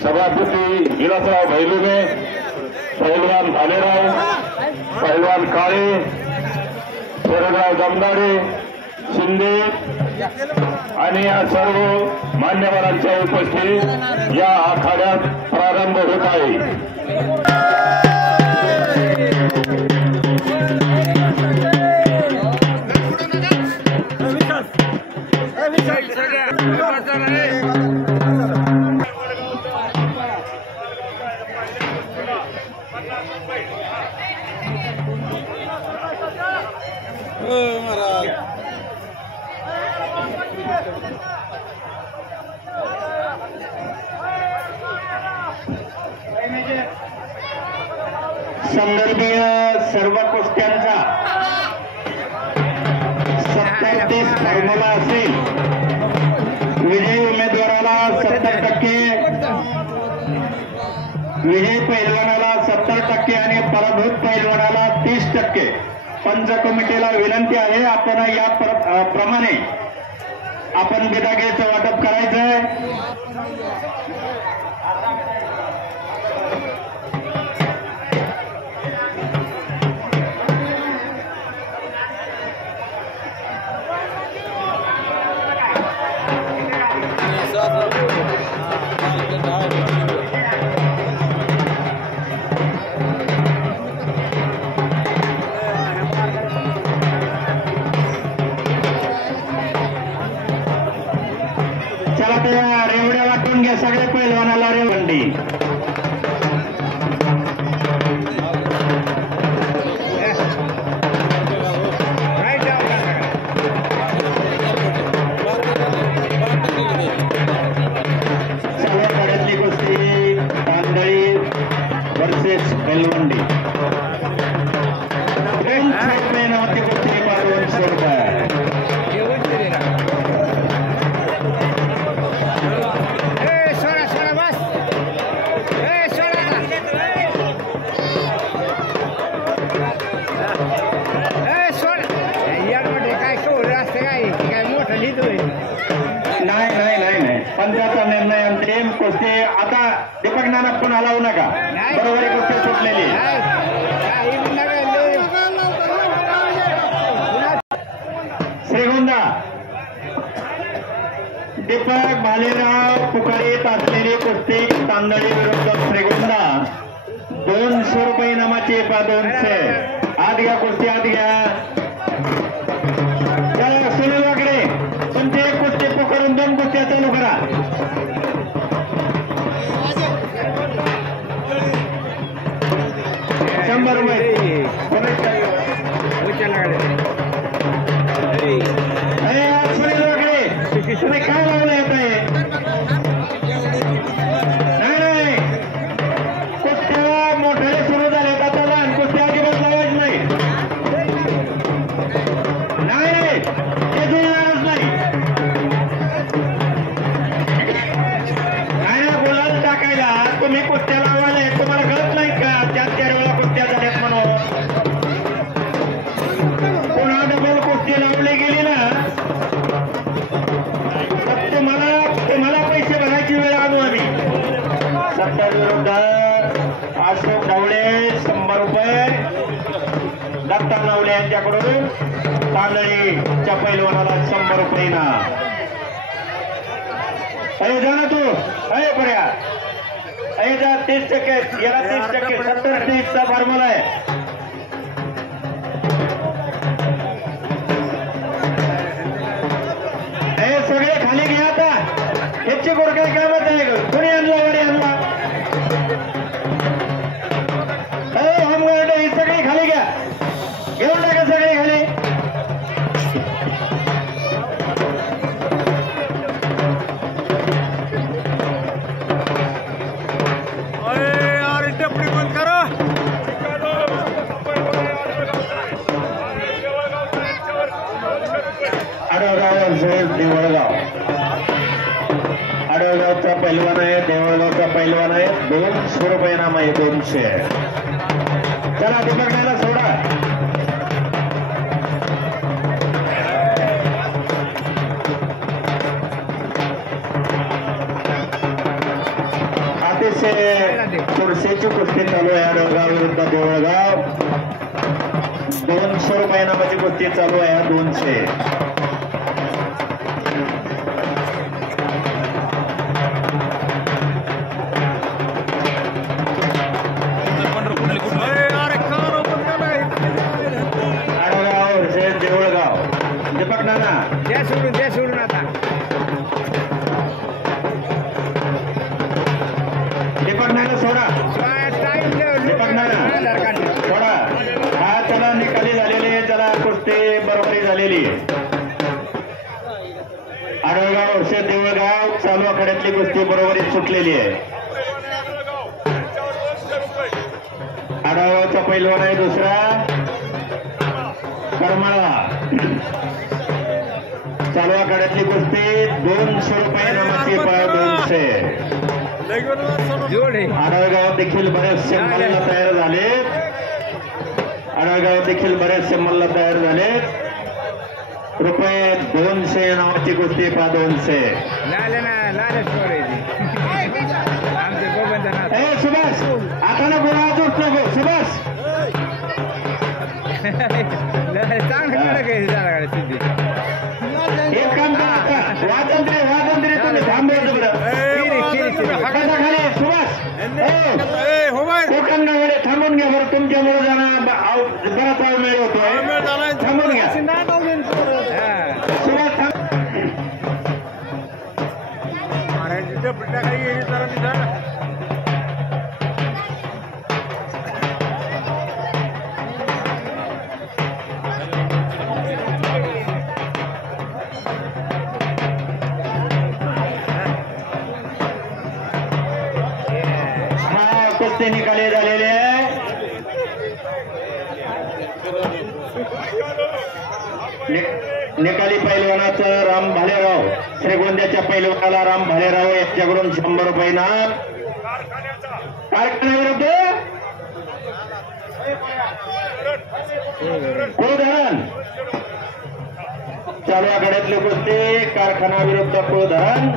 सभापती विलासराव भैलुमे, पैलवान भालेराव, पैलवान काळे, शरदराव जमदाडे, शिंदे आणि या सर्व मान्यवरांच्या उपस्थितीत या आखाड्यात प्रारंभ होत आहे। संदर्भीय सर्व कुस्त्यांचा 37 फॉर्म्युला असेल। विजयी उमेदवाराला 70%, विजयी पैलवानाला 70% आणि पराभूत पैलवानाला 30%। पंच कमिटीला विनंती आहे आपण या प्रमाणे आपण बिदागेचं वाटप करायचं आहे। रेवड्या वाटून घ्या सगळे पैलवानाला रेवंडी। सगळ्यातली कुस्ती तांदळी वर्सेस बेलवंडी। नावाची कुस्ती 200 रुपये। नाही पंचाचा निर्णय अंतिम। कुस्ती आता दीपक नानक पण हलवू नका, बरोबर आहे। कुस्ती सुटलेली श्रीगोंदा दीपक भालेराव पुकारीत असलेली कुस्ती तांदळी विरुद्ध श्रीगोंदा 200 रुपये इनामाची 200। आत घ्या कुस्ती, आत घ्या। सुनील वाकडे तुमची एक कुस्ती पुकारून 2 कुस्त्या चालू करा। ₹100 सुनील वाकडे तुम्ही काय लावलं येत नाही। कुस्त्या मोठ्याने सुरू झाले आता लहान कुस्त्या अजिबात लावायच नाही। ते जुळणारच नाही। बोलायला टाकायला तुम्ही कुस्त्या लावायला तुम्हाला कळत नाही का? 4 वेळा कुस्त्या झाल्यात म्हणून पुन्हा डबल कुस्ती लावली गेली ना तर तुम्हाला पैसे भरायची वेळ आणू आम्ही। सत्ता विरुद्ध अशोक ढवळे 100 रुपये। दत्ता नवले यांच्याकडून तांदळीच्या पैलवानाला 100 रुपये ना। अरे जा ना तू, अरे पर्या अरे जा। 30% याला 30%, 70-30चा फॉर्म्युला आहे। हे सगळे खाली घ्या आता। ह्याची गोड काही कामच आहे का? कोणी आणला वाडी आणला? होमगार्ड ही सगळी खाली घ्या, घेऊन टाका सगळे खाली। आडवगावचा पैलवान आहे, देवळगावचा पैलवान आहे। 200 रुपये नाम आहे, 200। चला दीपक नायला सोडा। नामाचीची कुस्ती चालू आहे आडगाव विरुद्ध देवळगाव. 200 रुपये नामाची कुस्ती चालू आहे 200. दीपक नाना द्या सोडून आता दीपक नाना सोडा. दीपक नाना सोडा. हा त्याला निकाली झालेली आहे, त्याला कुस्ती बरोबरी झालेली आहे. आडगाव वर्षे देवळगाव चालू आखाड्यातली कुस्ती बरोबरी सुटलेली आहे. आडगावचा पैलवान आहे दुसरा करमाळा. चालू आखाड्यातली कुस्ती 200 रुपये नामाची 200. आडगाव देखील बरेचसे मल्ल तयार झाले. आडगाव देखील बरेचसे मल्ल तयार झाले. रुपये 200 नावाची कुस्ती 200. सुभाष आता ना बोलायचोच नको सुभाष. एक काम करा वाजंत्री तुम्ही थांबवायचं बरं सुभाष कोकणगावडे थांबून घ्या बरं. तुमच्यामुळे जाणं बराच वेळ मिळेल होतोय. थांबून घ्या सुभाष कुस्ती निकाली झालेले आहे. निकाली पैलवानाचं राम भालेराव श्रीगोंद्याच्या पैलवानाला राम भालेराव यांच्याकडून 100 रुपये नाम. कारखान्याविरुद्ध कुळधरण चालू आखाड्यातली कुस्ती कारखाना विरुद्ध कुळधरण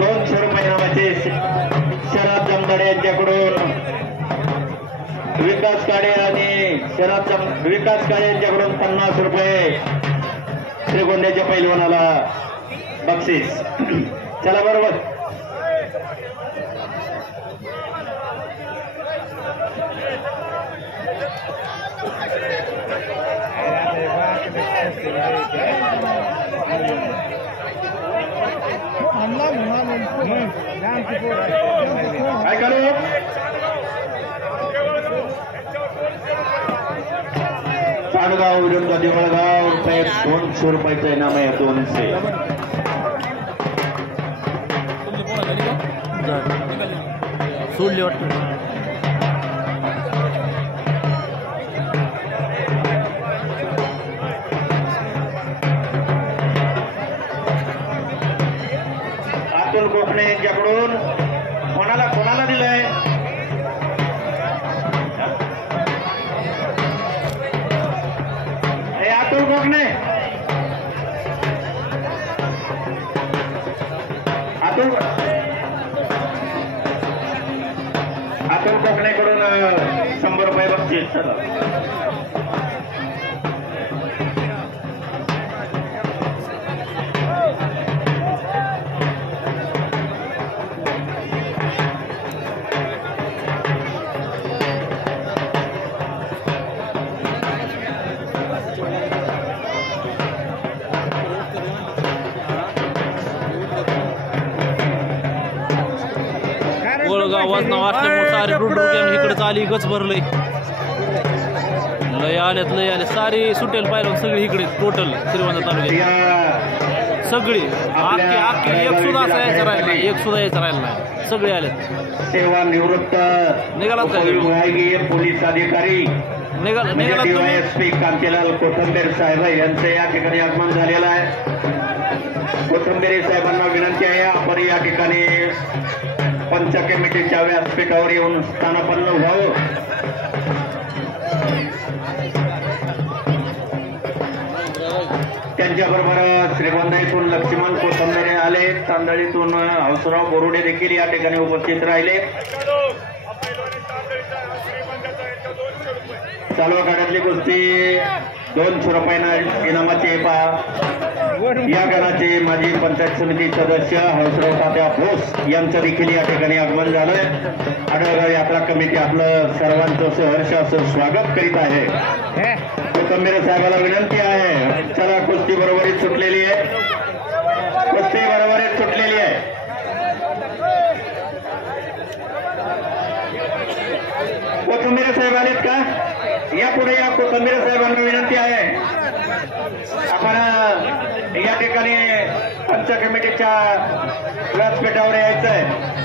200 रुपये नामाचे शरद जमदाडे यांच्याकडून विकास काळे आणि विकास काळे यांच्याकडून 50 रुपये श्रीगोंद्याच्या पैलवानाला बक्षीस. चला बरोबर काय करू. आडगाव विरुद्ध देवळगाव रुपये 200 रुपयाचं इनाम आहे 200. सोडले वाटतं. अतुल कोकणे यांच्याकडून कोणाला दिलंय. अतुल कोकणे अतुल कोकणेकडून 100 रुपये बक्षीस. गोळगावात नाव असल्यामुळे सारे रुडून इकडे आली गच भरलंय. लय आले सारी सुटेल पाहिलं सगळी इकडे टोटल श्रीगोंदा तालुक्यात सगळी आखी एक सुद्धा असं यायचं राहिलं नाही. एक सुद्धा यायचं राहिलं नाही. सगळे आले. सेवानिवृत्त निघाला पोलीस अधिकारी DYSP कांतीलाल कोथंबेर साहेब यांचे या ठिकाणी आगमन झालेलं आहे. कोथंबेरे साहेबांना विनंती आहे आपण या ठिकाणी पंच कमिटीच्या व्यासपीठावर येऊन स्थानापन्न व्हावं. त्यांच्याबरोबर श्रीगोंदा येथून लक्ष्मण कोथंबेरे आले. तांदळीतून हंसराव बोरुडे देखील या ठिकाणी उपस्थित राहिले. चालू आखाड्यातली कुस्ती 200 रुपयांना इनामाची या गणाचे माजी पंचायत समिती सदस्य हंसराव तात्या बोस यांचं देखील या ठिकाणी आगमन झालंय. आढळगाव यात्रा कमिटी आपलं सर्वांचं सहर्ष असं स्वागत करीत आहे. कोथंबीर साहेबाला विनंती आहे, चला कुस्ती बरोबरीत सुटलेली आहे, कुस्ती बरोबरीत सुटलेली आहे. कोथंबीर साहेब आलेत का? या पुढे या. कोथंबीर साहेबांना विनंती आहे, आपण या ठिकाणी पंच कमिटीच्या व्यासपीठावर यायचं आहे.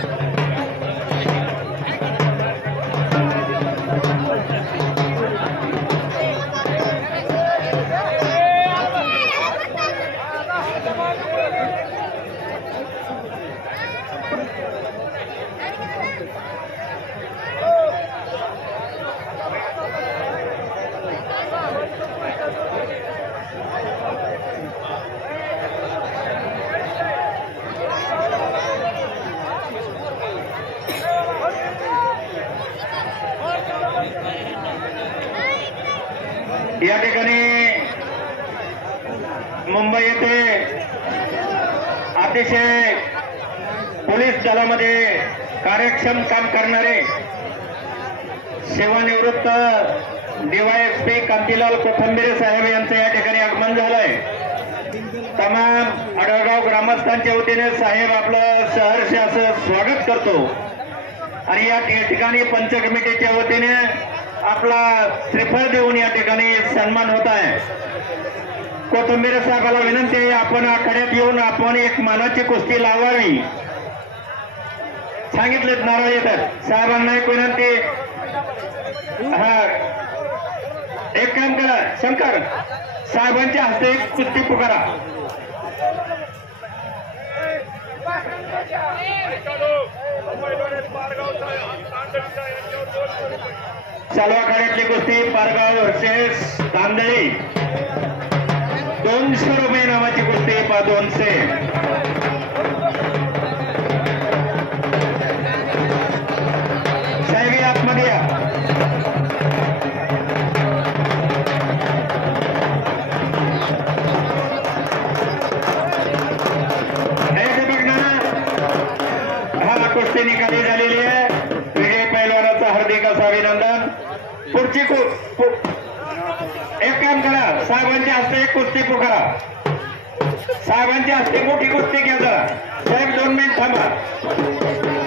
या ठिकाणी मुंबई येथे अतिशय पोलीस दलामध्ये कार्यक्षम काम करणारे सेवानिवृत्त DYSP कांतीलाल कोथंबीर साहेब यांचं या ठिकाणी आगमन झालंय. तमाम आढळगाव ग्रामस्थांच्या वतीने साहेब आपलं सहर्ष असं स्वागत करतो आणि या ठिकाणी पंच कमिटीच्या वतीने आपला श्रीफळ देऊन या ठिकाणी सन्मान होत आहे. कोथंबीर साहेबाला विनंती आहे, आपण आखाड्यात येऊन आपण एक मानाची कुस्ती लावावी. सांगितलेत नारळ येतात साहेबांना एक विनंती. हा एक काम करा शंकर, साहेबांच्या हस्ते एक कुस्ती पुकारा. चालू आखाड्यातली कुस्ती पारगाव वर्सेस तांदळी 200 रुपये नावाची कुस्ती 200. साहेब आतमध्ये या. हा कुस्ती निकाली झालेली आहे. विजय पैलवानाचं हार्दिक असं अभिनंदन. पुढची एक काम करा, साहेबांच्या हस्ते एक कुस्ती पुकारा. साहेबांच्या हस्ते मोठी कुस्ती घ्या जरा. साहेब 2 मिनिट थांबा.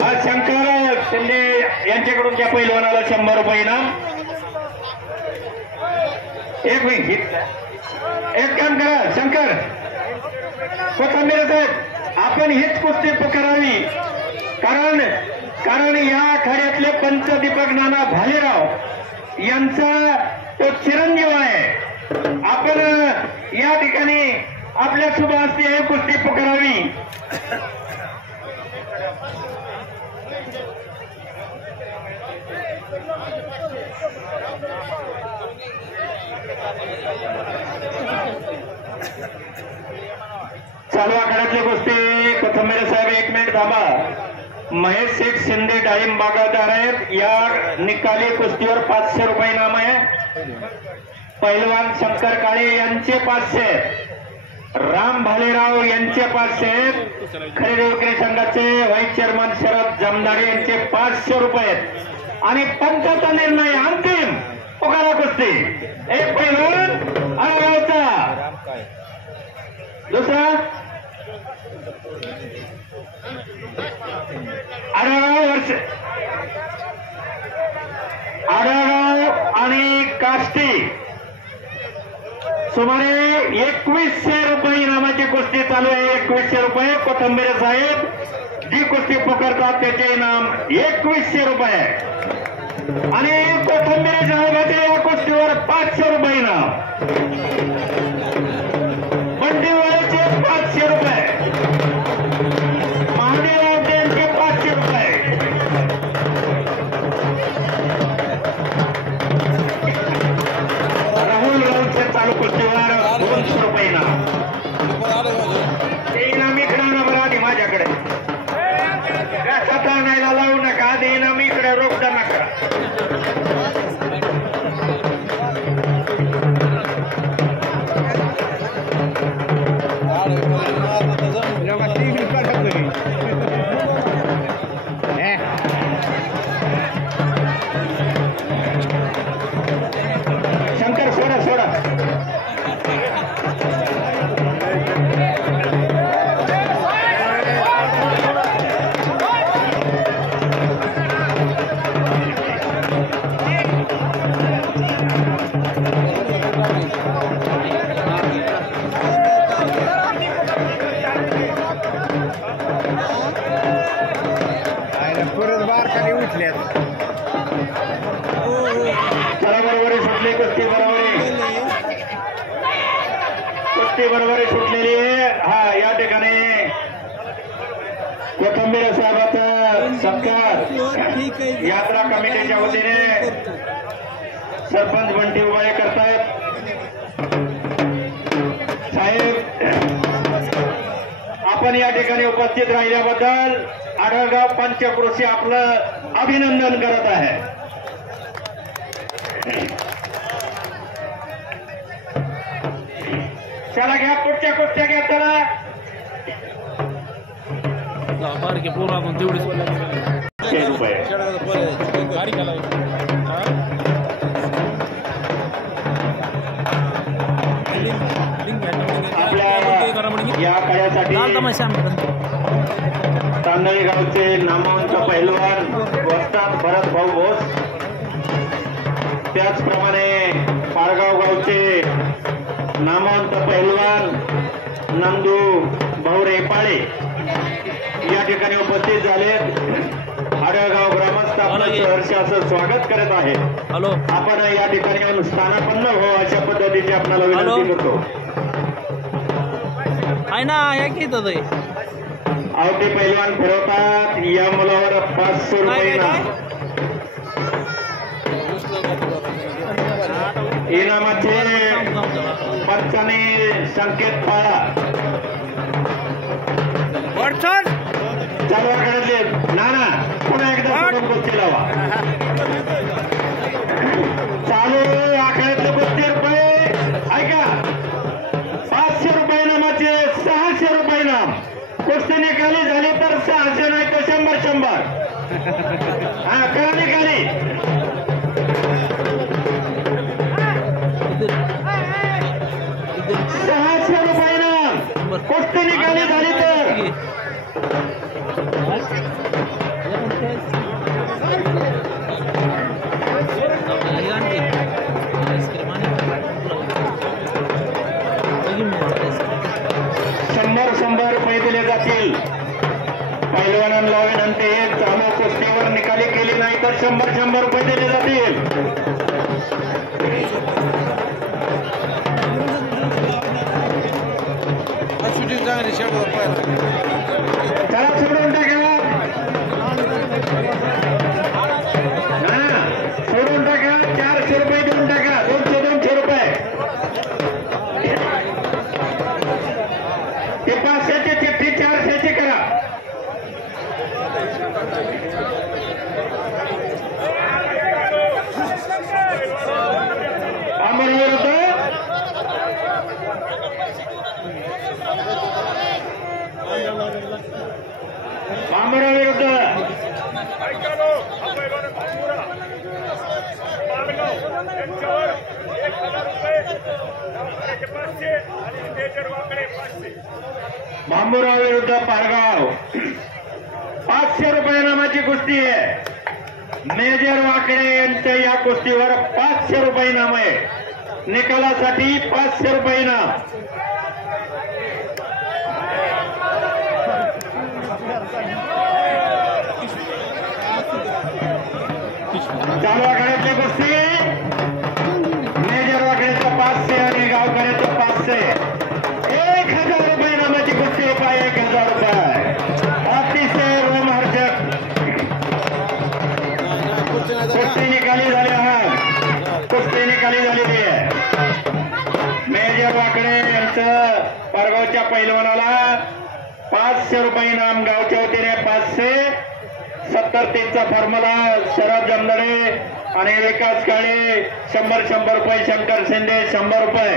हा शंकर शिंदे यांच्याकडून त्या पैलवानाला 100 रुपये इनाम. एक मिनिट, एक काम करा शंकर कोथंबीर साहेब, आपण हीच कुस्ती पुकारावी. कारण या आखाड्यातले पंच दीपक नाना भालेराव यांचा तो चिरंजीव आहे. आपण या ठिकाणी आपल्या शुभ हस्ते ही कुस्ती पुकारावी. चालू आखाड्यातली कुस्ती कोथंबीर साहेब 1 मिनिट थांबा. महेश शेठ शिंदे डाळिंब बागायतदार आहेत. या निकाली कुस्तीवर 500 रुपये इनाम आहे. पैलवान शंकर काळे यांचे 500, राम भालेराव यांचे 500, खरेदी विक्री संघाचे व्हाईस चेअरमन शरद जमदारे यांचे 500 रुपये आणि पंचाचा निर्णय अंतिम पुकारा कुस्ती. एक पैलवान आढळगावचा, दुसरा आढळगाव आणि काष्टी. सुमारे 2100 रुपये इनामाची कुस्ती चालू आहे. 2100 रुपये. कोथंबीर साहेब जी कुस्ती पुकारतात त्याचे इनाम 2100 रुपये आणि कोथंबीर साहेबाच्या या कुस्तीवर 500 रुपये इनाम. बंडीवाल्याचे 500 रुपये, महादेव यांचे 500 रुपये. राहुल राऊतच्या चालू कुस्तीवर 200 रुपये इनाम. ते इनाम इकडे ना बरं आधी माझ्याकडे स्वतः नाहीला लावू नका. आधी इनाम इकडे रोख नका. शंकर सोडा सोडा बरोबर सुटलेली हा या ठिकाणी कोथंबीर साहेबांचा सत्कार यात्रा कमिटीच्या वतीने सरपंच बंटी उभाळे करतायत. साहेब आपण या ठिकाणी उपस्थित राहिल्याबद्दल आढळगाव पंचक्रोशी आपलं अभिनंदन करत आहे. चला घ्या पुढच्या कुस्त्या घ्या चला बारके पोरं आपण तेवढीच ₹100 गाडी केला आपल्या या काळासाठी तांदळी गावचे नामवंत पैलवान वस्ताद भरत भाऊ बोस, त्याचप्रमाणे पारगाव गावचे नामवंत पैलवान नंदू भाऊ रेपाळे या ठिकाणी उपस्थित झाले. आढळगाव ग्रामस्थ आपलं सहर्ष असं स्वागत करत आहे. हॅलो आपण या ठिकाणी येऊन स्थानापन्न हो अशा पद्धतीची आपल्याला विनंती करतो. आहे ना या की आवटी पैलवान फिरवतात. या मुलावर 500 रुपये इनामाचे पंचाने संकेत पाळा चालू आखाड्यातले नाना पुन्हा एकदा कुस्ती लावा. चालू आखाड्यातले ₹500 ऐका. 500 रुपये नामाचे 600 रुपये नाम. कुस्ती निकाली झाली तर 600 नाही तर 100 हा करा निकाली. 600 रुपये नाम कुस्ती निकाली झाली तर ₹100 रुपये दिले जातील. पैलवानांना विनंती चालू कुस्तीवर निकाली केली नाही तर 100 रुपये दिले जातील. चला सोडून टाका सोडून टाका. 400 रुपये देऊन टाका. 200 रुपये ते 500ची चिठ्ठी 400ची करा. बांबरा विरुद्ध बांबूराव विरुद्ध पारगाव 500 रुपये नामाची कुस्ती आहे. मेजर वाकडे यांच्या या कुस्तीवर 500 रुपये नाम आहे. निकालासाठी 500 रुपये नाम. चालू आखाड्यातली कुस्ती मेजर वाकड्याचं 500 आणि गावकऱ्याचं 500. 1000 रुपये नामाची कुस्ती पाय 1000 रुपये. अतिशय रोमहर्षक कुस्ती निकाली झाली आहे. कुस्ती निकाली झालेली आहे. मेजर वाकडे यांचं पारगावच्या पैलवानाला 500 रुपये इनाम. गावच्या वतीने 500. 70-30चा फॉर्म्युला शरद जमदडे आणि विकास काळे 100 रुपये. शंकर शिंदे 100 रुपये.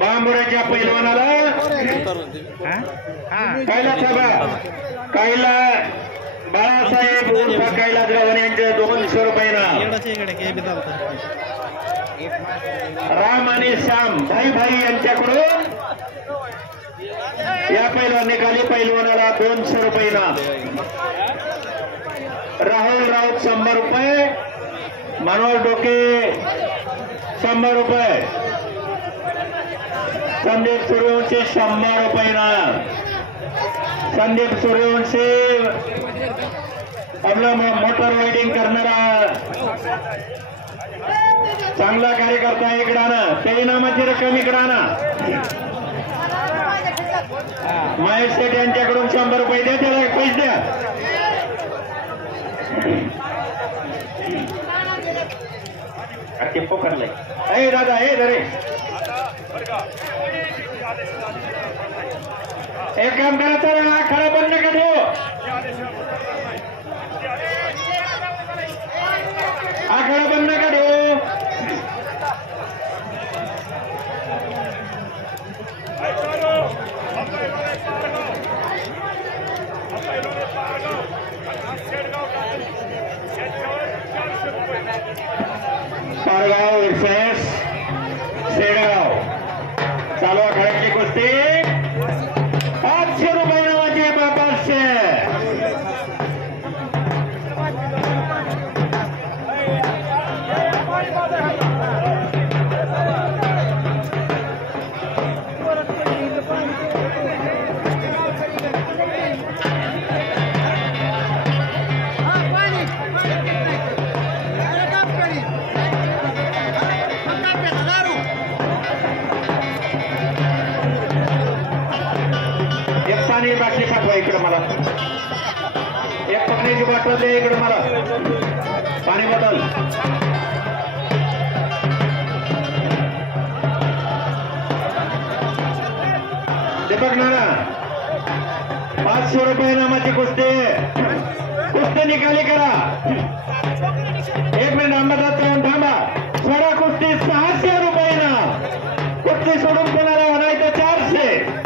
बांबुऱ्याच्या पैलवानाला कायला सभा कायला बाळासाहेब उर्फ कैलासराव यांचे 200 रुपये राम आणि श्याम भाई भाई यांच्याकडून या पैलवान निकाली पैलवानाला 200 रुपये ना राहुल राऊत 100 रुपये मनोज डोके 100 रुपये संदीप सूर्यवंशी 100 रुपये ना संदीप सूर्यवंशी आपलं मोटर रायडिंग करणारा चांगला कार्यकर्ता इकडानं ते इनामाची रक्कम इकडानं महेश शेठ यांच्याकडून 100 रुपये द्या त्याला पैसे द्या ते पोकरलंय हे दादा हे धरे एक काम करा तर आखाडा बंद नका ठेवू आखाडा बंद नका ठेवू पारगाव वर्सेस सेडगाव चालू आखाड्याची कुस्ती 500 रुपये नावाची बापाशे पाणी बाटली पाठवा इकडे मला एक पाण्याची बॉटल दे इकडे मला पाणी बॉटल दीपक नाना 500 रुपये नामाची कुस्ती कुस्ती निकाली करा 1 मिनिट अंबादास राहून थांबा सोडा कुस्ती 600 रुपये ना कुस्ती सोडून कोणाला म्हणायचं 400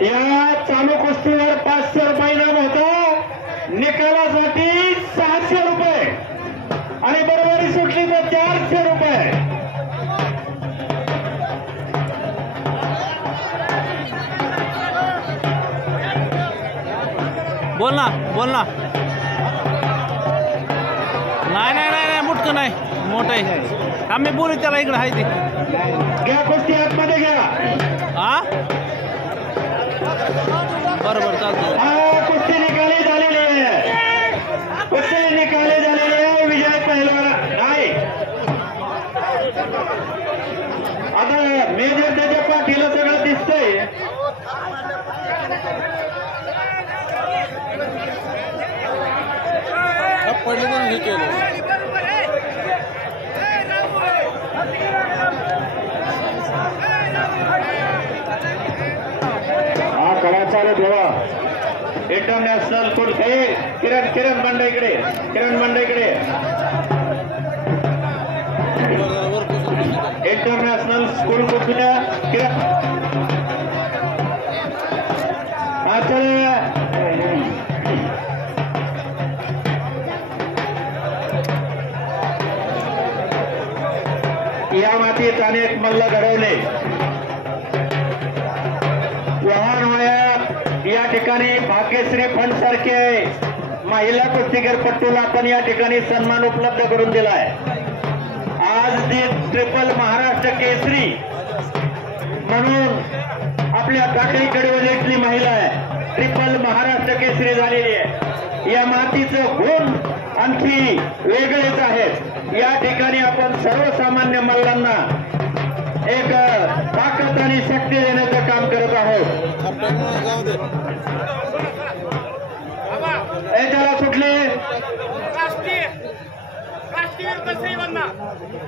या चालू कुस्तीवर 500 रुपये इनाम होता निकालासाठी 600 रुपये आणि बरोबरी सुटली तर 400 रुपये बोल ना नाही मोठं नाही मोठं आहे आम्ही बोलू त्याला इकडे आहे ते घ्या कुस्ती आतमध्ये घ्या हा बरोबर चालतं हा कुस्ती निकाली झालेली आहे कुस्ती निकाली झालेली आहे विजय पहिलवान नाही आता मेजर त्याच्या पाठीला सगळं दिसतंय पडले तर हे केलं हा कळा चालू ठेवा इंटरनॅशनल स्कूल हे किरण बंड इकडे इंटरनॅशनल स्कूल कुठल्या किरण हा चल या मातीत अनेक मल्ल घडवले लहान वयात या ठिकाणी भाग्यश्री फंड सारखे महिला कुस्तीगीर पट्टूला आपण या ठिकाणी सन्मान उपलब्ध करून दिलाय आज ती ट्रिपल महाराष्ट्र केसरी म्हणून आपल्या काकडी गडवलीतली महिला आहे ट्रिपल महाराष्ट्र केसरी झालेली आहे या मातीचं गुण आणखी वेगळेच आहेत या ठिकाणी आपण सर्वसामान्य मल्लांना एक ताकद आणि शक्ती देण्याचं काम करत आहोत त्याला सुटले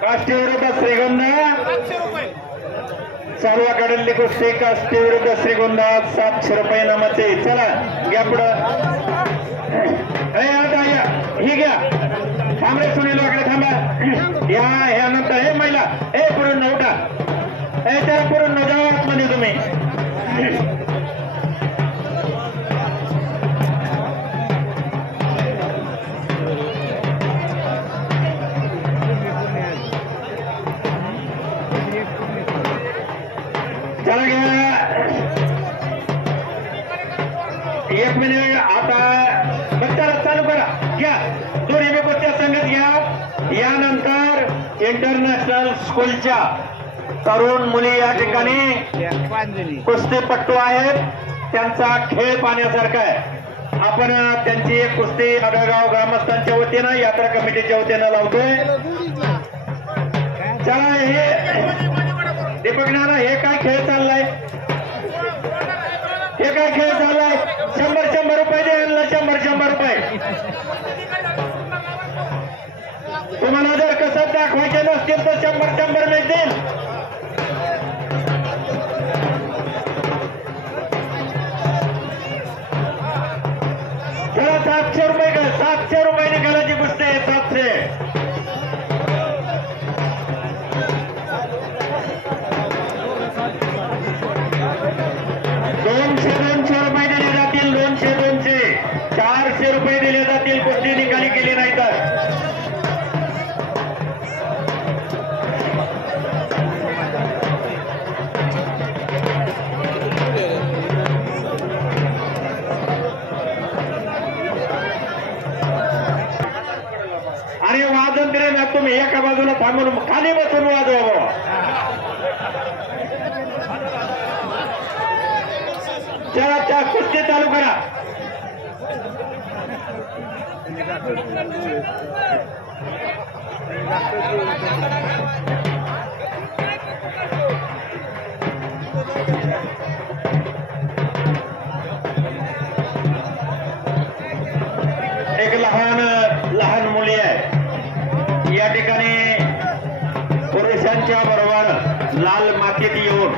काष्टी विरुद्ध श्रीगोंदा सर्व कडली कुस्ती काष्टी विरुद्ध श्रीगोंदा 700 रुपये नामाचे चला घ्या पुढं ही घ्या थांबरे सुनील वाकडे थांबा या नंतर हे महिला हे पुढे पूर्ण उठा चला पूर्ण जाऊ आतमध्ये तुम्ही चला घ्या 1 मिनिट आता बच्चाला चालू करा घ्या दोन्ही बी कुस्त्या संगत घ्या यानंतर इंटरनॅशनल स्कूलच्या तरुण मुली या ठिकाणी कुस्तीपट्टू आहेत त्यांचा खेळ पाहण्यासारखा आहे आपण त्यांची एक कुस्ती आडगाव ग्रामस्थांच्या वतीनं यात्रा कमिटीच्या वतीनं लावतोय चला हे दीपक नाना हे काय खेळ चाललाय हे काय खेळ चाललाय 100 रुपये द्यायला 100 रुपये तुम्हाला जर कसं दाखवायचे नसतील तर 100 मिळतील चला 700 रुपये का 700 रुपये निकालाची कुस्ती आहे 700 200 रुपये दिले जातील 200 400 रुपये दिले जातील कुस्ती निकाली केली नाही तर आणि वाजन दिले ना तुम्ही एका बाजूला थांबून खाली बसून वाजवा चला त्या कुस्ती चालू करा एक लहान मुली आहे या ठिकाणी पुरुषांच्या बरोबर लाल मातीत येऊन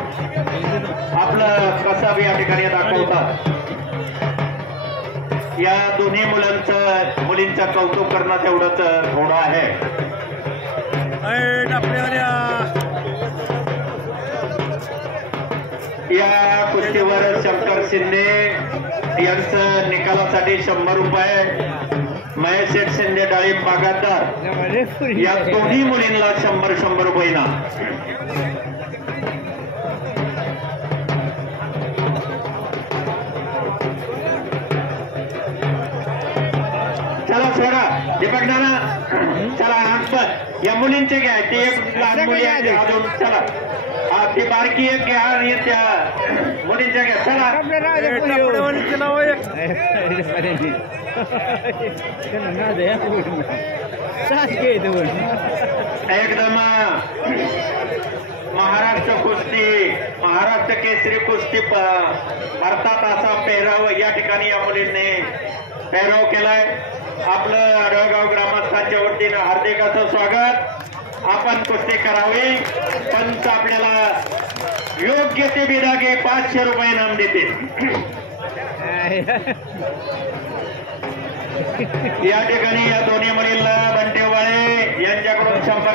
आपलं कसब या ठिकाणी दाखवतात या दोन्ही मुलींचं कौतुक करणं तेवढंच थोडं आहे या कुस्तीवर शंकर शिंदे यांचं निकालासाठी 100 रुपये महेश शेठ शिंदे डाळिंब बागायतदार या दोन्ही मुलींना 100 रुपये ना चला सोडा दीपक नाना चला या मुलींचे घ्या ते एक लहान मुली आहे अजून चला ती बारकी एक घ्या आणि त्या मुलींच्या घ्या चला एकदम महाराष्ट्र केसरी कुस्ती भारतात असा पेहराव या ठिकाणी या मुलींनी पेहराव केलाय आपलं आडगाव ग्रामस्थांच्या वतीनं हार्दिक असं स्वागत आपण कुस्ती करावी पंच आपल्याला योग्य ते बिदागे 500 रुपये इनाम देतील या ठिकाणी या दोन्ही मुलींना बंटेवाळे यांच्याकडून 100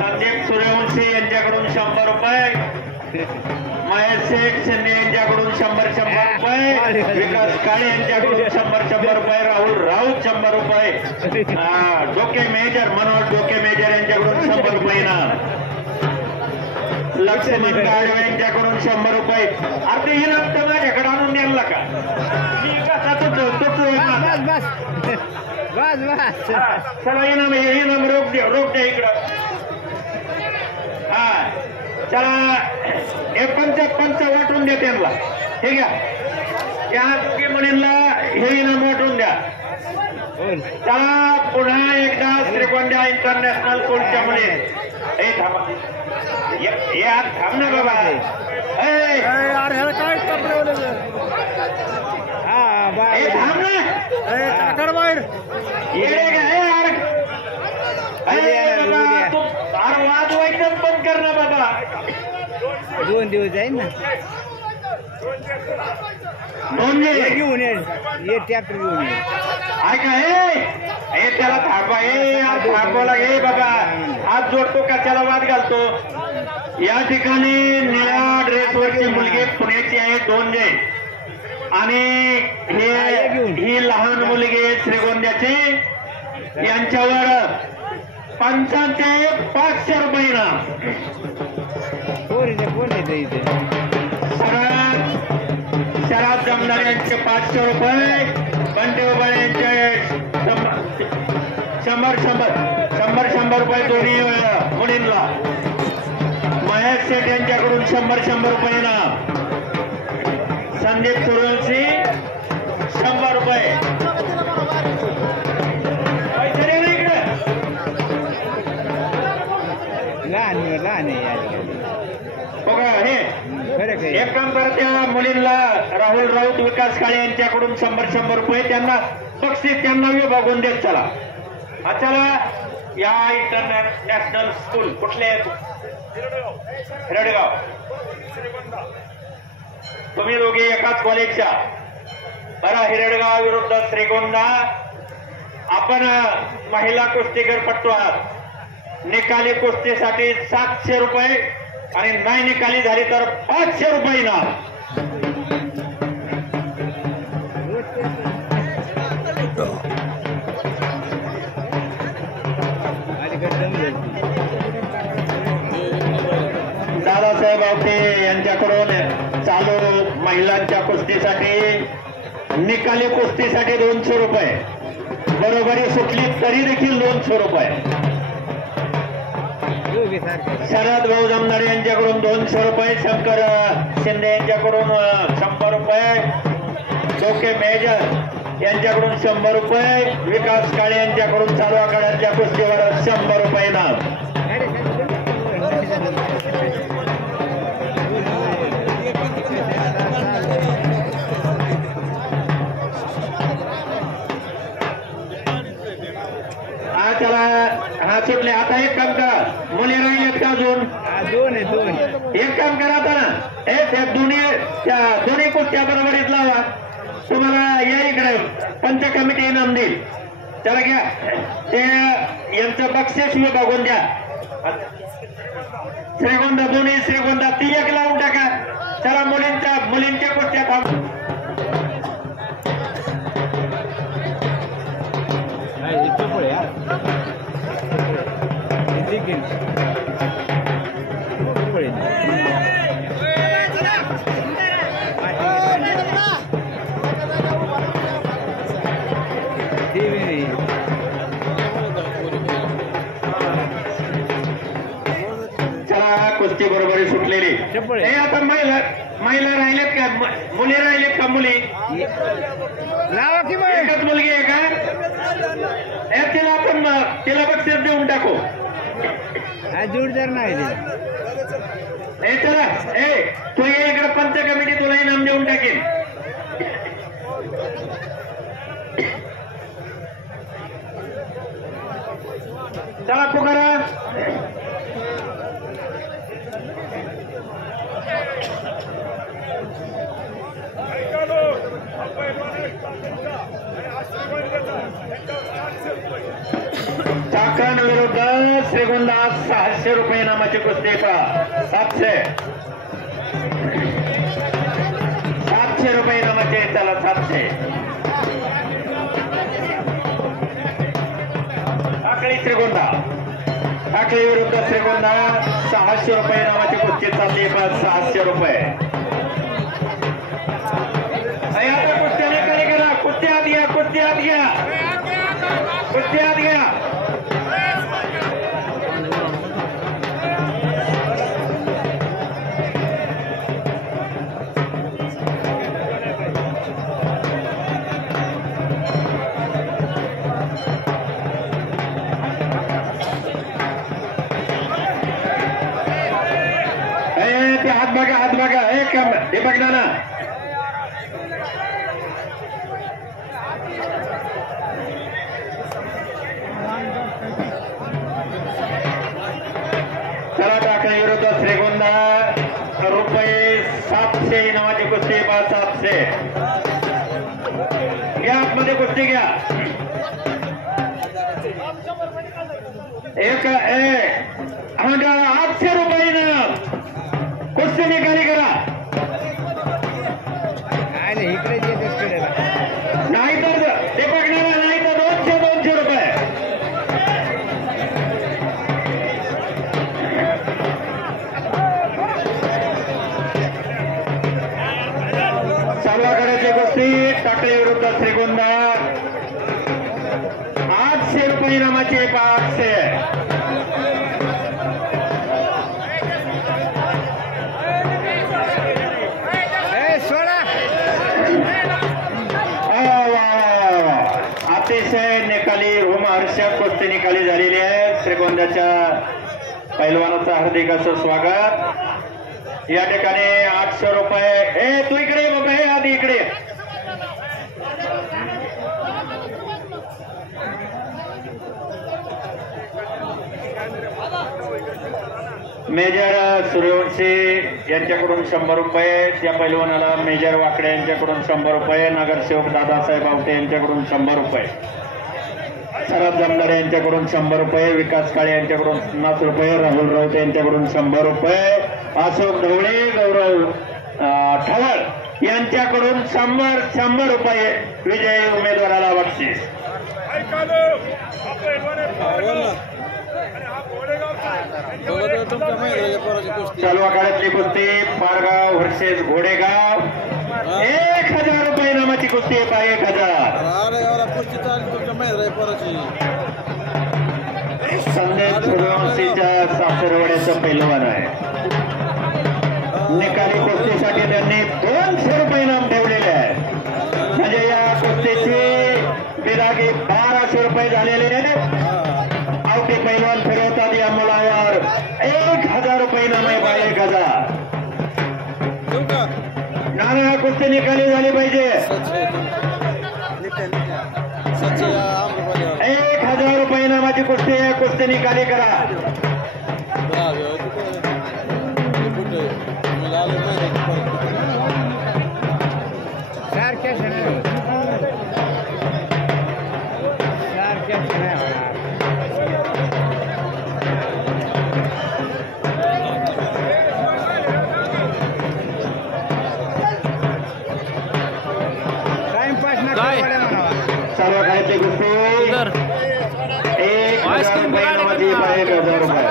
संदीप सूर्यवंशी यांच्याकडून 100 रुपये महेश शेठ शिंदे यांच्याकडून 100 रुपये विकास काळे यांच्याकडून 100 रुपये राहुल राऊत 100 रुपये डोके मेजर मनोज डोके मेजर यांच्याकडून 100 रुपये ना लक्ष्मण गाडवे यांच्याकडून 100 रुपये आता ही रक्त माझ्याकडे आणून द्यायला का मी कसा चला इनाम रोख द्या इकडं हा चला हे पंच वाटून द्या त्यांना ठीक आहे या मुलींना हे इनाम वाटून द्या चला पुन्हा एकदा श्रीगोंद्या इंटरनॅशनल स्कूलच्या मुली हे थांबा यार थांब ना बाबा हे थांब ना येडे का वाद एकदम बंद कर ना बाबा 2 दिवस जाईल ना दोन जे घेऊन ये ट्रॅक्टर घेऊन ये. ऐका हे त्याला थांबवा थांबवला बाबा हात जोडतो का त्याला वाद घालतो. या ठिकाणी निळ्या ड्रेसवरची मुलगी पुण्याची आहे दोन जे आणि ही लहान मुलगी श्रीगोंद्याची. यांच्यावर 500 ते 500 रुपये ना शरद जमदार यांचे 500 रुपये. बंटे उबाळे यांचे 100 रुपये दोन्ही मुलींना. महेश शेठ यांच्याकडून 100 रुपये ना. संदीप सूर्यवंशी 100 रुपये. लहान बघा हे एक काम करा त्या मुलींना राहुल राऊत विकास काळे यांच्याकडून 100 रुपये त्यांना बक्षीस त्यांना विभागून देत चला. चला या इंटरनॅशनल स्कूल कुठले रेडगाव तुम्ही दोघे एकाच कॉलेजच्या बरं. हिरडगाव विरुद्ध श्रीगोंदा. आपण महिला कुस्तीगीर पट्टू आहात. निकाली कुस्तीसाठी 700 रुपये आणि नाही निकाली झाली तर 500 रुपये ना. दादासाहेब आवटे यांच्याकडून चालू महिलांच्या कुस्तीसाठी निकाली कुस्तीसाठी 200 रुपये. बरोबरी सुटली तरी देखील 200 रुपये. शरद भाऊ जमदार यांच्याकडून 200 रुपये. शंकर शिंदे यांच्याकडून 100 रुपये. डोके मेजर यांच्याकडून 100 रुपये. विकास काळे यांच्याकडून चालू आखाड्याच्या कुस्तीवर 100 रुपये ना. त्याला हा सुटले. आता एक काम करा मुली राहिलेत का अजून दोन एक काम करा आता ना त्या दोन्ही कुस्त्या बरोबरीत लावा. तुम्हाला या इकडे पंच कमिटी इनाम देईल. त्याला घ्या ते यांचं बक्षीस विभागून द्या. श्रीगोंदा दोन्ही श्रीगोंदा ती एक लावून टाका. चला मुलींच्या कुस्त्या थांब. कुस्ती बरोबरी सुटलेली. आता महिला राहिलेत का मुली राहिलेत का मुली एकच मुलगी आहे का तिला आपण तिला बक्षीस देऊन टाकू. जोडदार नाही चला तू ये इकडे पंच कमिटी तुला इनाम देऊन टाकेल. चला पुकारा. चाकण विरुद्ध श्रीगोंदा 600 रुपये नामाची कुस्ती का 700 रुपये नामाचे. त्याला 700. टाकळी श्रीगोंदा टाकळी विरुद्ध श्रीगोंदा 600 रुपये नामाची कुस्ती चालली. 600 रुपये. आता कुस्त्या निकाली करा. कुस्त्यात घ्या कुस्त्यात घ्या कुस्त्यात घ्या. हात बघा हे बघ ना. चला टाकळी विरुद्ध श्रीगोंदा रुपये 700 नावाची कुस्ती. कुस्ती पाच 700 घ्या आतमध्ये कुस्ती घ्या एक 800 रुपयानं कुस्ती निकाली करा इकडे नाहीतर ते बघणारा नाही तर 200 रुपये सावकाराची कुस्ती टाकळी विरुद्ध श्रीगोंदा 800 रुपये नामाची 500 अतिशय निकाली रोमहर्षक कुस्ती निकाली झालेली आहे श्रीगोंद्याच्या पैलवानाचं हार्दिक असं स्वागत या ठिकाणी 800 रुपये तू इकडे बाबा हे आधी इकडे मेजर सूर्यवंशी यांच्याकडून 100 रुपये त्या पैलवानाला मेजर वाकडे यांच्याकडून 100 रुपये नगरसेवक दादासाहेब आवटे यांच्याकडून 100 रुपये शरद जमदारे यांच्याकडून 100 रुपये विकास काळे यांच्याकडून 50 रुपये राहुल राऊत यांच्याकडून 100 रुपये अशोक ढवळे गौरव ठवळ यांच्याकडून 100 रुपये विजयी उमेदवाराला बक्षीस चालू आखाड्यातली कुस्ती पारगाव व्हर्सेस घोडेगाव 1000 रुपये नामाची कुस्ती आहे 1000 संदेश सूर्यवंशीच्या सासरवाड्याचं पैलवान आहे निकाली कुस्तीसाठी त्यांनी 200 रुपये इनाम ठेवलेले आहे म्हणजे या कुस्तीची बिरागी 1200 रुपये झालेले आहेत आवटे पैलवान फिरवतात या मुलावर 1000 रुपये इनाम आहे 1000 नाना कुस्ती निकाली झाली पाहिजे 1000 रुपये इनामाची कुस्ती आहे कुस्ती निकाली करा सर्व खायचे कुस्ती 1000 रुपये इनामाची 1000 रुपये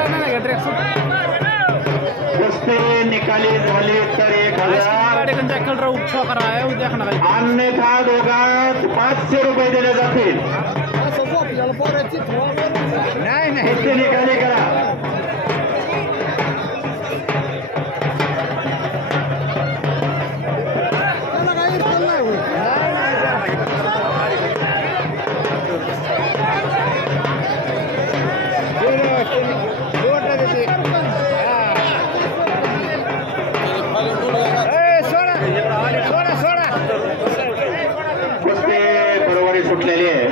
कुस्ती निकाली झाली तर 1000 अन्यथा दोघात 500 रुपये दिले जातील नाही कुस्ती निकाली करा कुस्ती बरोबरी सुटलेली आहे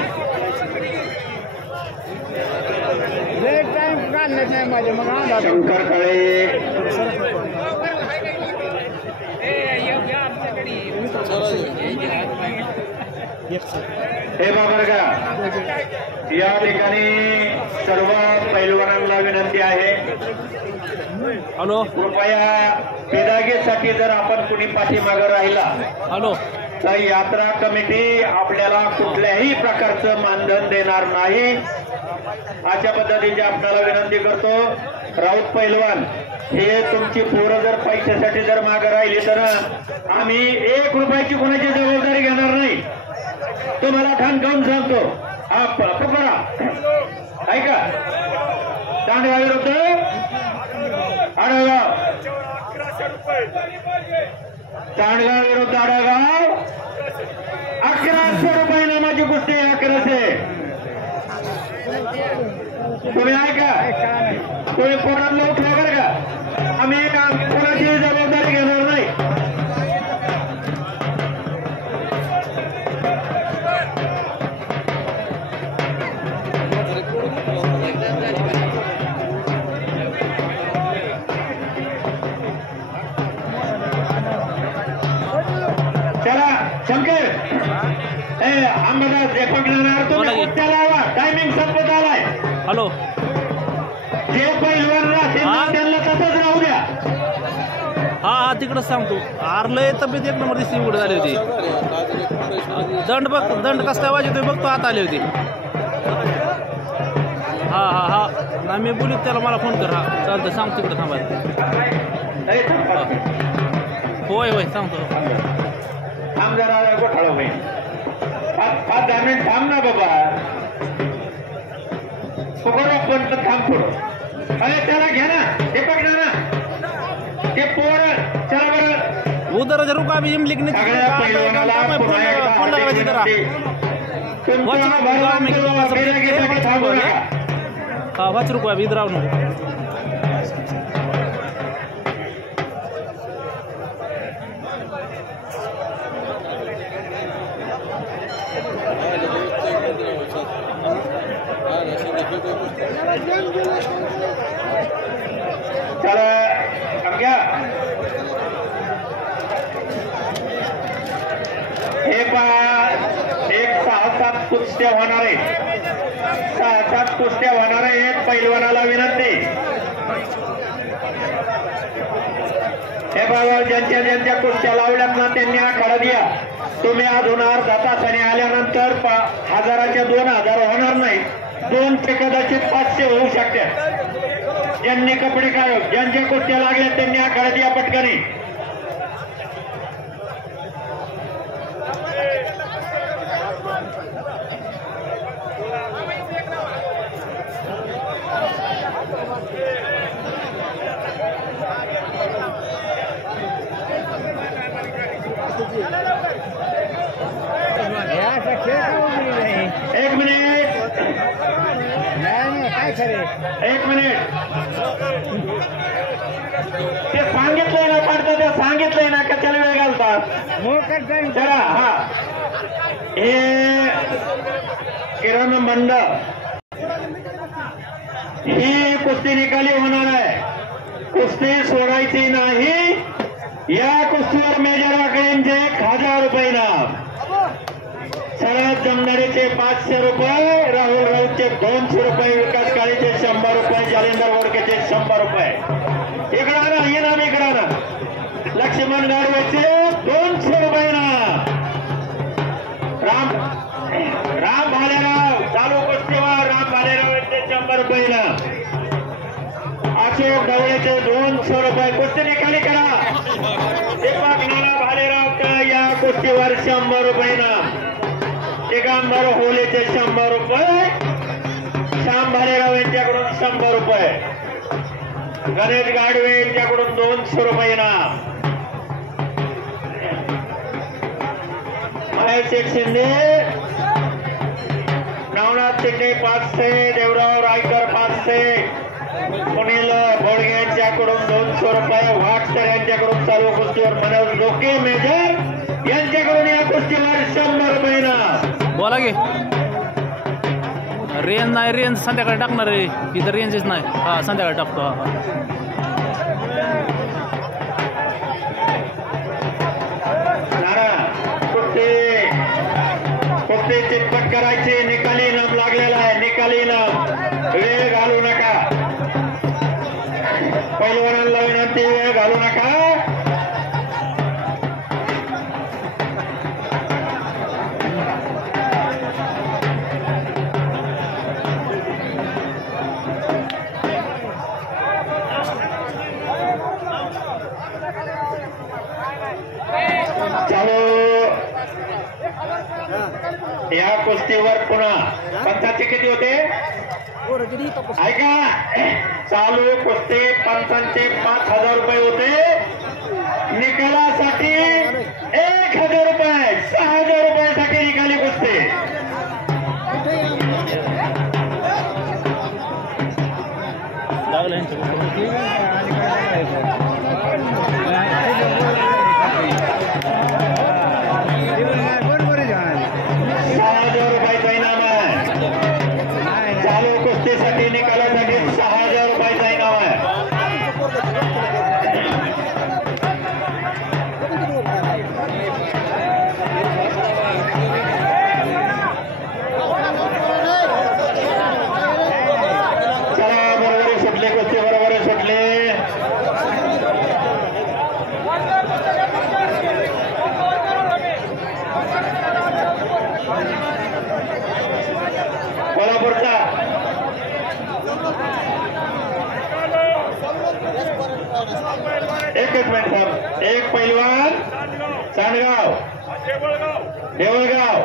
शंकर काळे हे बाबर का या ठिकाणी सर्व पैलवानांना विनंती आहे हॅलो कृपया बिदागीसाठी जर आपण कुणी पाठीमागं राहिला हॅलो तर यात्रा कमिटी आपल्याला कुठल्याही प्रकारचं मानधन देणार नाही अशा पद्धतीची आपल्याला विनंती करतो राऊत पैलवान हे तुमची पोरं जर पैशासाठी जर मागे राहिली तर आम्ही 1 रुपयाची कोणाची जबाबदारी घेणार नाही तुम्हाला ठणकावून सांगतो हा पकरा ऐका दांडगा विरुद्ध आडगाव दांडगा विरुद्ध आडगाव 1100 रुपये नामाची कुस्ती 1100 तुम्ही ऐका तुम्ही पोटात लोक ठेवा बरं का आम्ही कोणाची जबाबदारी घेणार नाही शंकर अंबादास दीपक नाणार तुम्ही कुस्त्या लावा टायमिंग संपत आलाय हॅलो जे पहिलवान राहतील ना त्यांना तसंच राहू द्या हा हा तिकडंच सांगतो आरलंय तब्येत एक नंबर दिसली उघड झाली होती दंड बघ दंड कसं काय वाजवतोय बघतो आत आली होती हा हा हा नाही मी बोलीत त्याला मला फोन कर हा चालतं सांग तिकडं थांबायचं होय होय सांगतो थांब जरा गोठाळा होईल 5-10 मिनिट थांब ना बाबा पण थांब थोडं अरे त्याला घ्या ना हे पकडा ना ते पोर चला बरं उधर रुका अभी इमलिक ने सगळ्या पहिलवानाला पुन्हा एकदा हार्दिक विनंती. तुमच्या भारताचं बैठकीसाठी थांबू नका. हाँ 5 रुपये अभी इधर आओ ना चला अब क्या हे पहा एक 6-7 कुस्त्या होणार आहे 6-7 कुस्त्या होणार आहेत पैलवानाला विनंती हे बाबा ज्यांच्या ज्यांच्या कुस्त्या लावल्यात ना त्यांनी आखाडा द्या तुम्ही अजून अर्धा तासाने आल्यानंतर 1000च्या 2000 होणार नाही 2 ते कदाचित 500 होऊ शकतात ज्यांनी कपडे काय ज्यांच्या कुस्त्या लागल्या त्यांनी आखाडा द्या पटकनी एक मिनिट एक मिनिट ते सांगितलंय ना पडतं ते सांगितलंय ना कशाला वेळ घालतात चला हा हे किरण मंड ही कुस्ती निकाली होणार आहे कुस्ती सोडायची नाही या कुस्तीवर मेजर वाकडेंचे 1000 रुपये इनाम सरळ जमदारीचे 500 रुपये राहुल राऊतचे 200 रुपये विकास काळेचे 100 रुपये जालिंदर वडकेचे 100 रुपये इकडं ना इनाम इकडं ना लक्ष्मण गाडवेचे 200 रुपये इनाम राम भालेराव चालू कुस्तीवर राम भालेराव यांचे 100 रुपये इनाम अशोक ढवळेचे 200 रुपये कुस्ती निकाली करा दीपक नाना भालेराव या कुस्तीवर 100 रुपये इनाम दिगंबर होलेचे 100 रुपये श्याम भालेराव यांच्याकडून 100 रुपये गणेश गाडवे यांच्याकडून 200 रुपये इनाम महेश शिंदे नवनाथ शिंदे 500 देवराव रायकर 500 सुनील भोडगे यांच्याकडून 200 रुपये वाटसर यांच्याकडून चालू कुस्तीवर मनोज लोके मेजर यांच्याकडून या कुस्तीवर 100 रुपये इनाम बोला गे रेंज नाही रेंज संध्याकाळी टाकणार आहे इथं रेंजच नाही हा संध्याकाळी टाकतो हा कुस्ती चितपट करायची निकाली इनाम लागलेला आहे निकाली इनाम वेळ घालू नका पैलवानांना विनंती वेळ घालू नका या कुस्तीवर पुन्हा पंचाचे किती होते ऐका चालू कुस्ती पंचांचे 5000 रुपये होते निकालासाठी 1000 रुपये 6000 रुपयासाठी निकाली कुस्ती निकालासाठी 6000 रुपयाचा इनाम आहे एकच मिनिट थांब. एक पैलवान चांदगाव देवळगाव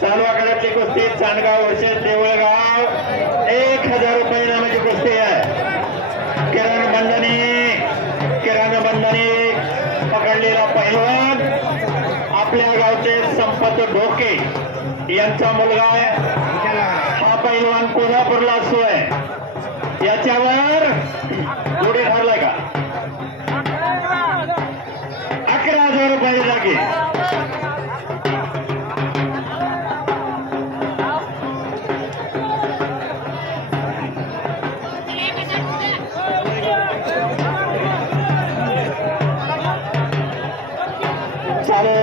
चालू आखाड्यातली कुस्ती चांदगाव वर्षेस देवळगाव 1000 रुपये नामाची कुस्ती आहे. किरण बंधनी पकडलेला पैलवान आपल्या गावचे संपत ढोके यांचा मुलगा आहे. हा पैलवान कोल्हापूरला असतोय. याच्यावर पुढे ठरलाय का 11,000 रुपये जागे. चालू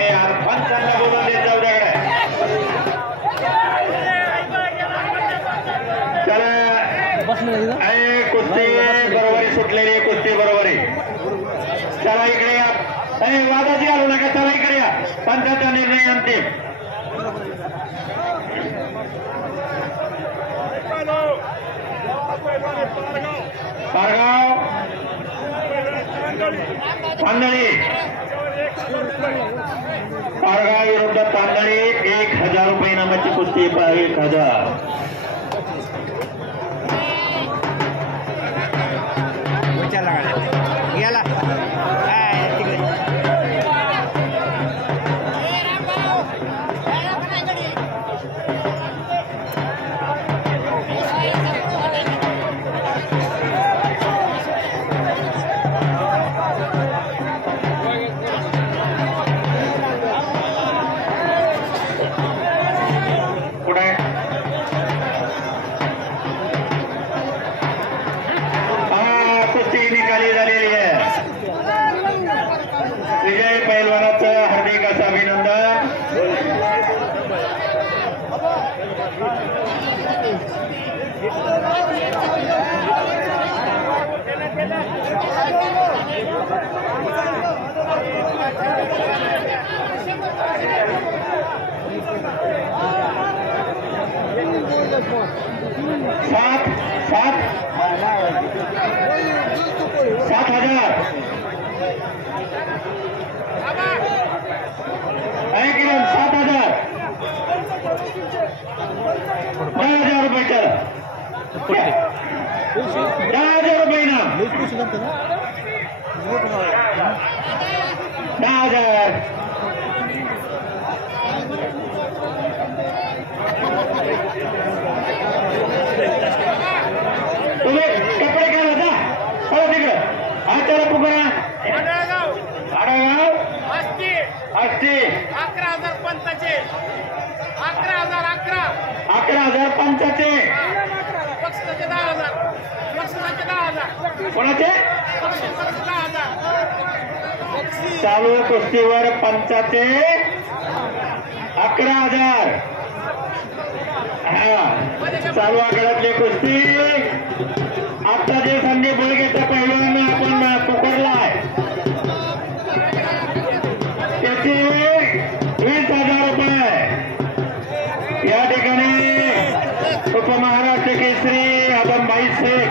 यार पंचांना बोलून देत जाऊ त्याकडे. चला कुस्ती बरोबरी सुटलेली कुस्ती बरोबरी. चला इकडे या. वादाची आलो नका. चला इकडे या. पंचाचा निर्णय अंतिम. पारगाव तांदळी पारगाव विरुद्ध तांदळी 1000 रुपये नामाची कुस्ती. 1000 गेला निकाली झालेली आहे. विजय पैलवानाचं हार्दिक असं अभिनंदन. सात 7,000 किरण 7,000 10,000 रुपये. चला 10,000 रुपये ना 10,000. तुम्ही कपडे काय होता हो तिकडं त्याला पुकारा. आडगाव आष्टी 11,000 पंचाचे 11,000 11,000 पंचाचे. बक्षिसाचे 10,000 बक्षिसाचे 10,000 कोणाचे 10,000 चालू कुस्तीवर पंचाचे 11,000. चालू आखाड्यातली कुस्ती. आता जे संदीप बोळगेचा पैलवान आपण पुकारलाय त्याचे 20,000 रुपये. या ठिकाणी उपमहाराष्ट्र केसरी आदमभाई शेख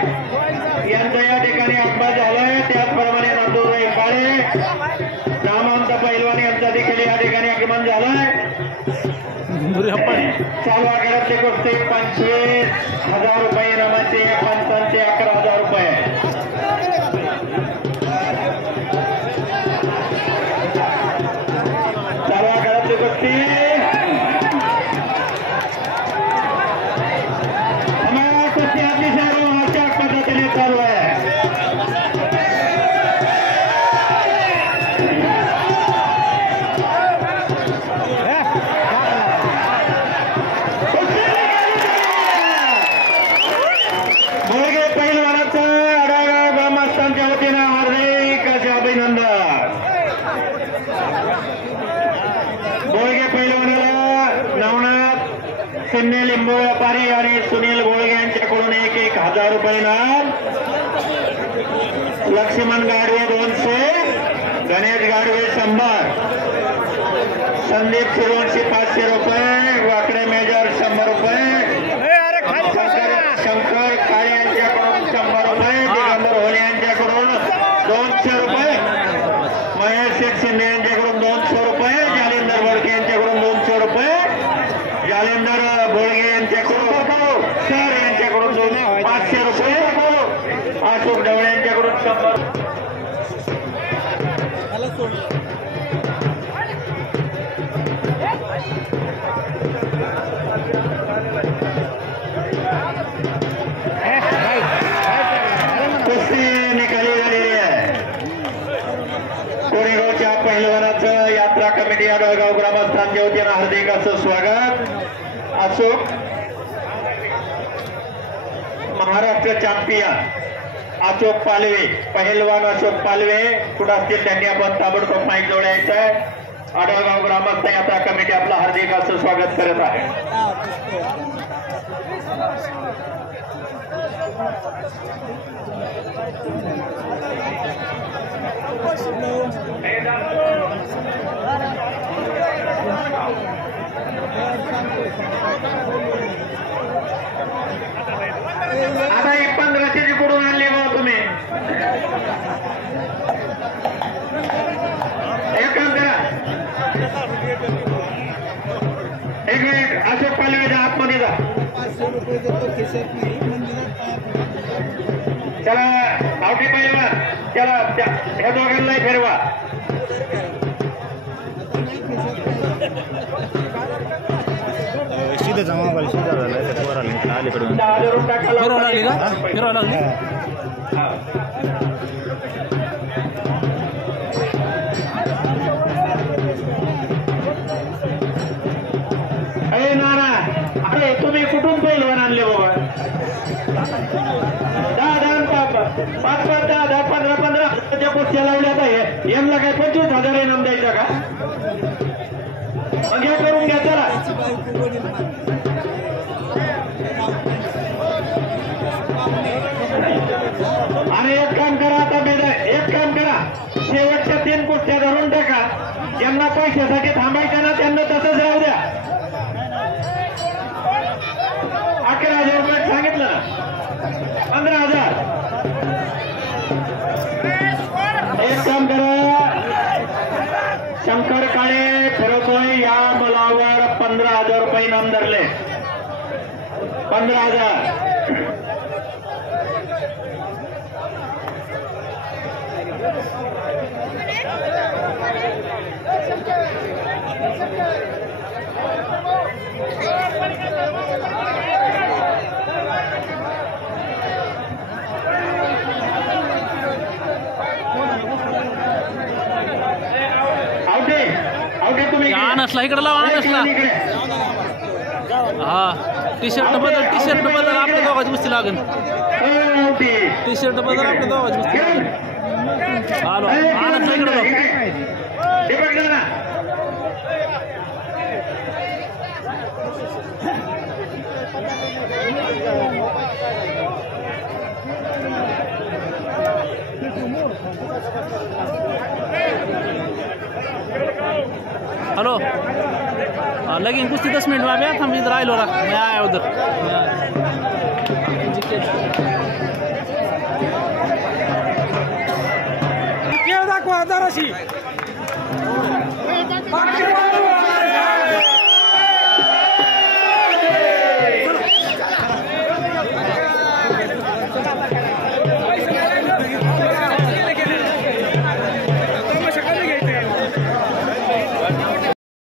यांचा या ठिकाणी अपघात झालाय. त्याचप्रमाणे नंदुराई काळे नामवंत पैलवान यांचा देखील या ठिकाणी आगमन झालंय. चालू आखाड्यातली कुस्ती 25,000 रुपये नामाचे पंचांचे 11,000 रुपये. चालू आखाड्यातली कुस्ती कुस्ती अतिशय रोमांचक पद्धतीने चालू आहे. सिन्ने लिंबू व्यापारी आणि सुनील गोळगे यांच्याकडून 1,000 रुपये नाम. लक्ष्मण गाडवे 200, गणेश गाडवे 100, संदीप सूर्यवंशी 500 रुपये, वाकडे मेजर 100 रुपये, शंकर काळे यांच्याकडून 100 रुपये. कुस्ती निकाली झालेली आहे. कोरेगावच्या पहिलवानाचं यात्रा कमिटी आडगाव ग्रामस्थांच्या वतीनं हार्दिक असं स्वागत. अशोक महाराष्ट्र चॅम्पियन अशोक पालवे, पहिलवान अशोक पालवे कुठं असतील त्यांनी आपण ताबडतोब माहीत जोडायचं आहे. आडगाव ग्रामस्थ यात्रा कमिटी आपलं हार्दिक असं स्वागत करत आहे. आता 1500 कुठून आणली मग तुम्ही? एक काम करा, एक मिनिट अशोक पालवेच्या आतमध्ये जा. त्याला आवटी पहिलवान त्याला ह्या दोघांनाही फिरवा. सीधे जमा वाला सीधा झाला वर आले अलीकडून 10,000 रुपये टाकायला फिरवावं लागली का फिरवावं लागली अरे नाना, अरे तुम्ही कुठून पहिलवान आणले बाबा? 10,000 5 10 15 कुस्त्या लावल्या आता यांना काय 25,000 इनाम द्यायचा का? मग हे करून घ्या चला. आणि एक काम करा, आता एक काम करा, शेवटच्या 3 कुस्त्या धरून टाका. ज्यांना पैशासाठी थांबायचं ना त्यांना तसंच राहू द्या. 11,000 रुपये सांगितलं ना, 15,000. एक काम करा, शंकर काळे फिरतोय या बलावर 15,000 रुपये इनाम धरले. 15,000. आवटे तुम्ही आणसला इकडे लावा आणसला हा टी शर्ट बदल आपल्या दोघांची कुस्ती लागेल. टी शर्ट बदल आपल्या दोघांची कुस्ती लागेल. आलो आणसला इकडे लाव. हेलो लेकिन कुछ 10 मिनट में आ गया हम इधर आए लोग मैं आया उधर दाखवा जराशी